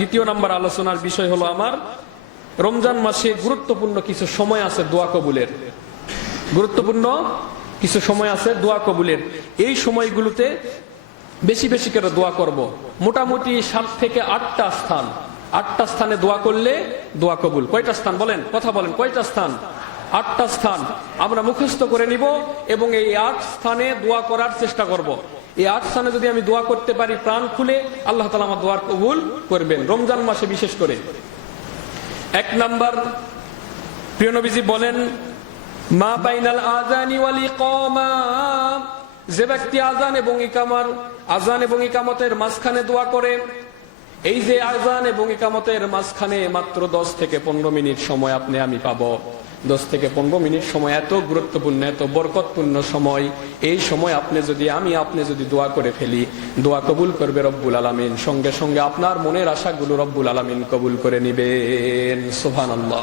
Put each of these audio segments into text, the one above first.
দ্বিতীয় নাম্বার আলোচনার বিষয় হলো আমার রমজান মাসে গুরুত্বপূর্ণ কিছু সময় আছে দোয়া কবুলের। গুরুত্বপূর্ণ কিছু সময় আছে দোয়া কবুলের। এই সময়গুলোতে বেশি বেশি করে দোয়া করব। মোটামুটি 7 থেকে 8টা স্থান, 8টা স্থানে দোয়া করলে দোয়া কবুল। কয়টা স্থান বলেন, কথা বলেন, কয়টা স্থান? 8টা স্থান আমরা মুখস্থ করে নিব এবং এই 8 স্থানে দোয়া করার চেষ্টা করব। এই 8 স্থানে যদি আমি দোয়া করতে পারি প্রাণ খুলে, আল্লাহ তাআলা আমার দোয়া কবুল করবেন রমজান মাসে বিশেষ করে। 1 নাম্বার, প্রিয় নবীজি বলেন, মা বাইনাল আযানি ওয়াল ইকামা, যে ব্যক্তি আযান এবং ইকামতের মাঝখানে দোয়া করে, এই যে আযান এবং ইকামতের মাঝখানে মাত্র 10 থেকে 15 মিনিট সময় আপনি আমি পাবো। 10 থেকে 15 মিনিট সময় এত গুরুত্বপূর্ণ, এত বরকতপূর্ণ সময়। এই সময় আপনি যদি দোয়া করে ফেলি, দোয়া কবুল করবে রব্বুল আলামিন। সঙ্গে সঙ্গে আপনার মনের আশাগুলো রব্বুল আলামিন কবুল করে নিবেন। সুবহানাল্লাহ।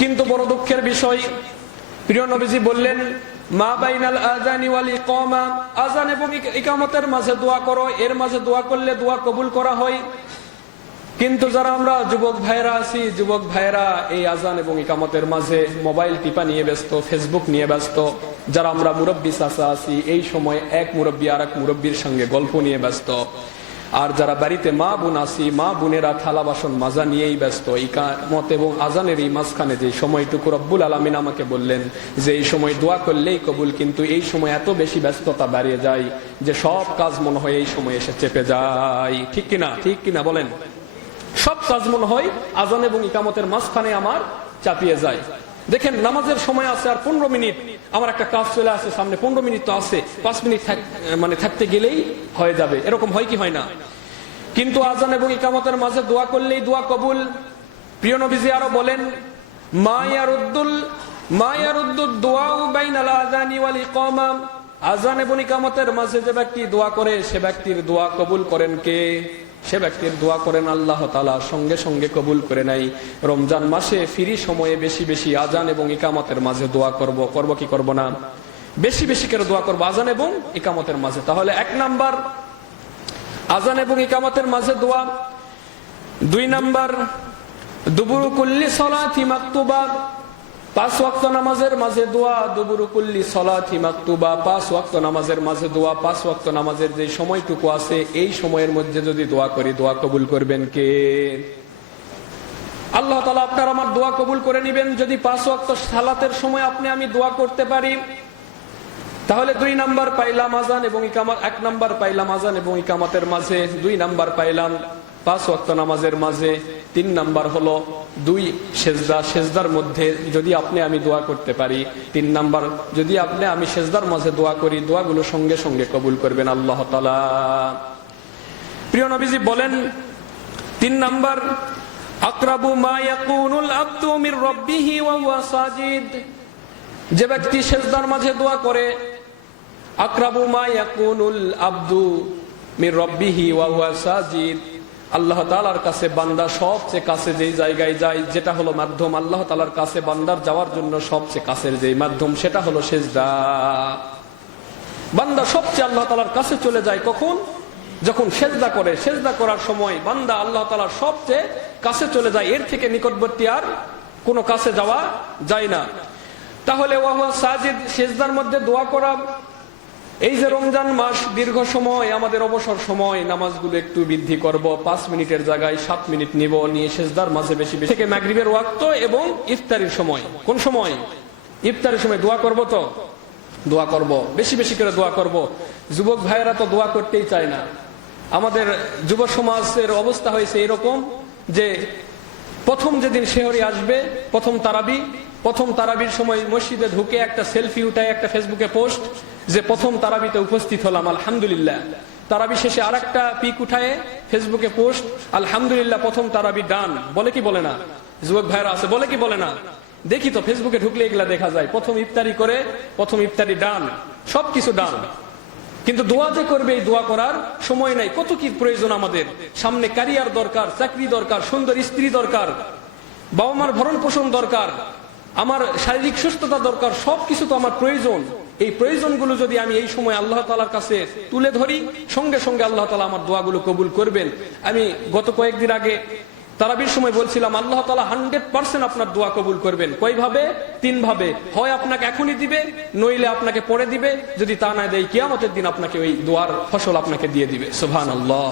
কিন্তু বড় দুঃখের বিষয়, প্রিয় নবীজি বললেন, মা বাইনাল আযানি ওয়াল ইকামা, আযান এবং ইকামতের মাঝে দোয়া করো, এর মাঝে দোয়া করলে দোয়া কবুল করা হয়। কিন্তু যারা আমরা যুবক ভাইরা আছি, যুবক ভাইরা এই আযান এবং ইকামতের মাঝে মোবাইল টিপা নিয়ে ব্যস্ত, ফেসবুক নিয়ে ব্যস্ত। যারা আমরা মুরব্বী চাচা আছি, এই সময় এক মুরব্বী আর এক মুরব্বীর সঙ্গে গল্প নিয়ে ব্যস্ত। আর যারা বাড়িতে মা বোন আছি, মা বোনেরা থালা বাসন মাজা নিয়েই ব্যস্ত। ইকামত এবং আযানের এই মাঝখানে যে সময়টুকু রব্বুল আলামিন আমাকে বললেন যে এই সময় দোয়া করলেই কবুল, কিন্তু এই সময় এত বেশি ব্যস্ততা বাড়িয়ে যায় যে সব কাজ মনে হয় এই সময় এসে চেপে যায়। ঠিক কিনা বলেন? সব কাজ মনে হয় আযান এবং ইকামতের মাঝখানে আমার চাপিয়ে যায়। দেখেন, নামাজের সময় আছে আর 15 মিনিট, আমার একটা কাজ চলে আসে সামনে, 15 মিনিট তো আছে, 5 মিনিট থাকতে গেলেই হয়ে যাবে। এরকম হয় কি হয় না? কিন্তু আযান এবং ইকামতের মাঝে দোয়া করলেই দোয়া কবুল। প্রিয় নবীজি আরো বলেন, মা ইয়ারুদ্দুদ দুআউ বাইনাল আযানি ওয়াল ইকামা, আযান এবং ইকামতের মাঝে যে ব্যক্তি দোয়া করে সে ব্যক্তির দোয়া কবুল করেন কে? সে ব্যক্তির দোয়া করেন আল্লাহ তাআলা, সঙ্গে সঙ্গে কবুল করে নাই। রমজান মাসে ফ্রি সময়ে বেশি বেশি আযান এবং ইকামতের মাঝে দোয়া করব কি করব না? বেশি বেশি করে দোয়া করব আযান এবং ইকামতের মাঝে। তাহলে 1 নাম্বার আযান এবং ইকামতের মাঝে দোয়া। 2 নাম্বার, দুবুরু কুল্লি সালাতি মাকতুবা, 5 ওয়াক্ত নামাজের মাঝে দোয়া। দুবুরু কুল্লি সালাতি মাকতুবা, 5 ওয়াক্ত নামাজের মাঝে দোয়া। 5 ওয়াক্ত নামাজের যে সময়টুকু আছে এই সময়ের মধ্যে যদি দোয়া করি, দোয়া কবুল করবেন কে? আল্লাহ তাআলা আপনার আমার দোয়া কবুল করে নেবেন যদি 5 ওয়াক্ত সালাতের সময় আমি দোয়া করতে পারি। তাহলে 2 নাম্বার পাইলাম আযান এবং ইকামত, 1 নাম্বার পাইলাম আযান এবং ইকামতের মাঝে, 2 নাম্বার পাইলাম 5 ওয়াক্ত নামাজের মাঝে, 3 নাম্বার হলো 2 সেজদা, সেজদার মধ্যে যদি আমি দোয়া করতে পারি। 3 নাম্বার, যদি আমি সেজদার মাঝে দোয়া করি, দোয়াগুলো সঙ্গে সঙ্গে কবুল করবেন আল্লাহ তাআলা। প্রিয় নবীজি বলেন 3 নাম্বার, আকরাবু মা ইয়াকুনুল আবদু মির রাব্বিহি ওয়া হুয়া সাজিদ, যে ব্যক্তি সেজদার মাঝে দোয়া করে, আকরাবু মা ইয়াকুনুল আবদু মির রাব্বিহি ওয়া হুয়া সাজিদ, আল্লাহ তাআলার কাছে বান্দা সবচেয়ে কাছে যেই জায়গায় যায়, যেটা হলো মাধ্যম আল্লাহ তাআলার কাছে বান্দার যাওয়ার জন্য সবচেয়ে কাছের যেই মাধ্যম, সেটা হলো সেজদা। বান্দা সবচেয়ে আল্লাহ তাআলার কাছে চলে যায় কখন? যখন সেজদা করে। সেজদা করার সময় বান্দা আল্লাহ তাআলার সবচেয়ে কাছে চলে যায়, এর থেকে নিকটবর্তী আর কোনো কাছে যাওয়া যায় না। তাহলে ওয়া হুয়া সাজিদ, সেজদার মধ্যে দোয়া করা। এই যে রমজান মাস, দীর্ঘ সময় আমাদের অবসর সময়, নামাজগুলো একটু বৃদ্ধি করব, 5 মিনিটের জায়গায় 7 মিনিট নিব, নিয়ে সেজদার মাঝে বেশি বেশি থেকে মাগরিবের ওয়াক্ত এবং ইফতারির সময়, কোন সময়? ইফতারির সময় দোয়া করব, তো দোয়া করব, বেশি বেশি করে দোয়া করব। যুবক ভাইয়েরা তো দোয়া করতেই চায় না। আমাদের যুব সমাজের অবস্থা হয়েছে এরকম যে প্রথম যেদিন শেহরি আসবে, প্রথম তারাবির সময় মসজিদে ঢুকে একটা সেলফি উঠায়, একটা ফেসবুকে পোস্ট যে প্রথম তারাবিতে উপস্থিত হলাম, আলহামদুলিল্লাহ। তারাবি শেষে আরেকটা পিক উঠায় ফেসবুকে পোস্ট, আলহামদুলিল্লাহ প্রথম তারাবি ডান। বলে কি বলে না? যুবক ভাইরা আছে, বলে কি বলে না? দেখি তো ফেসবুকে ঢুকলে এগুলা দেখা যায়। প্রথম ইফতারি করে, প্রথম ইফতারি ডান, সবকিছু ডান। কিন্তু দোয়া যে করবে, এই দোয়া করার সময় নাই। কত কি প্রয়োজন আমাদের, সামনে ক্যারিয়ার দরকার, চাকরি দরকার, সুন্দর স্ত্রী দরকার, বাবা মার ভরণ পোষণ দরকার, আমার শারীরিক সুস্থতা দরকার, সবকিছু তো আমার প্রয়োজন। এই প্রয়োজনগুলো যদি আমি এই সময় আল্লাহ তাআলার কাছে তুলে ধরি, সঙ্গে সঙ্গে আল্লাহ তাআলা আমার দোয়াগুলো কবুল করবেন। আমি গত কয়েকদিন আগে তারাবির সময় বলছিলাম, আল্লাহ তাআলা 100% আপনার দোয়া কবুল করবেন। কয়ভাবে? 3 ভাবে। হয় আপনাকে এখনই দিবে, নইলে আপনাকে পরে দিবে, যদি তা না দেয় কিয়ামতের দিন আপনাকে ওই দোয়ার ফসল আপনাকে দিয়ে দিবে। সুবহানাল্লাহ।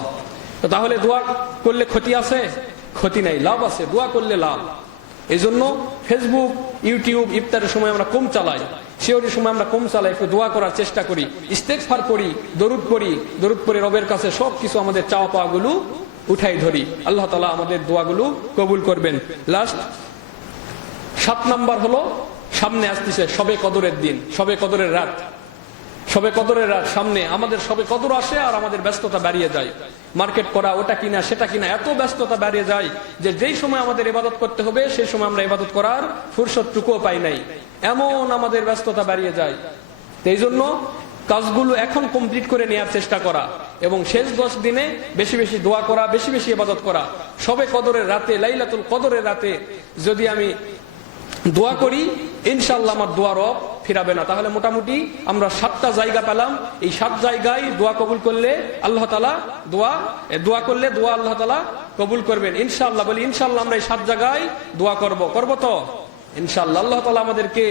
তাহলে দোয়া করলে ক্ষতি আছে? ক্ষতি নাই, লাভ আছে। দোয়া করলে লাভ। এই জন্য ফেসবুক, ইউটিউব ইফতারের সময় আমরা কম চালাই, শিওরের সময় আমরা কম চালাই, একটু দোয়া করার চেষ্টা করি, ইস্তেগফার করি, দরুদ পড়ি, দরুদ পড়ে রবের কাছে সবকিছু আমাদের চাওয়া পাওয়া গুলো উঠাই ধরি। আল্লাহ তাআলা আমাদের দোয়াগুলো কবুল করবেন। লাস্ট 7 নাম্বার হলো, সামনে আসতেছে শবে কদরের দিন, শবে কদরের রাত। শবে কদরের রাত সামনে, আমাদের শবে কদর আসে আর আমাদের ব্যস্ততা বাড়িয়ে যায়। মার্কেট করা, ওটা কিনা সেটা কিনা, এত ব্যস্ততা বাড়িয়ে যায় যে যেই সময় আমাদের ইবাদত করতে হবে সেই সময় আমরা ইবাদত করার ফুরসতটুকুও পাই নাই, এমন আমাদের ব্যস্ততা বাড়িয়ে যায়। এই জন্য কাজগুলো এখন কমপ্লিট করে নেওয়ার চেষ্টা করা এবং শেষ 10 দিনে বেশি বেশি দোয়া করা, বেশি বেশি ইবাদত করা। শবে কদরের রাতে, লাইলাতুল কদরের রাতে যদি আমি দোয়া করি, ইনশাআল্লাহ আমার দোয়া রব ফিরাবে না। তাহলে মোটামুটি আমরা 7টা জায়গা পেলাম। এই 7 জায়গায় দোয়া কবুল করলে আল্লাহ তাআলা দোয়া করলে দোয়া আল্লাহ তাআলা কবুল করবেন ইনশাআল্লাহ। বলি ইনশাআল্লাহ আমরা এই 7 জায়গায় দোয়া করব তো ইনশাআল্লাহ। আল্লাহ তাআলা আমাদেরকে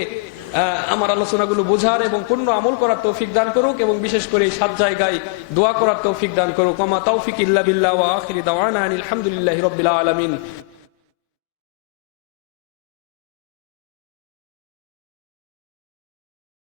আমার আলোচনাগুলো বোঝার এবং পূর্ণ আমল করার তৌফিক দান করুক, এবং বিশেষ করে এই 7 জায়গায় দোয়া করার তৌফিক দান করুক। ওয়া মা তাওফিক ইল্লা বিল্লাহ ওয়া আখিরি দাওয়ানা আনিল হামদুলিল্লাহি রাব্বিল আলামিন।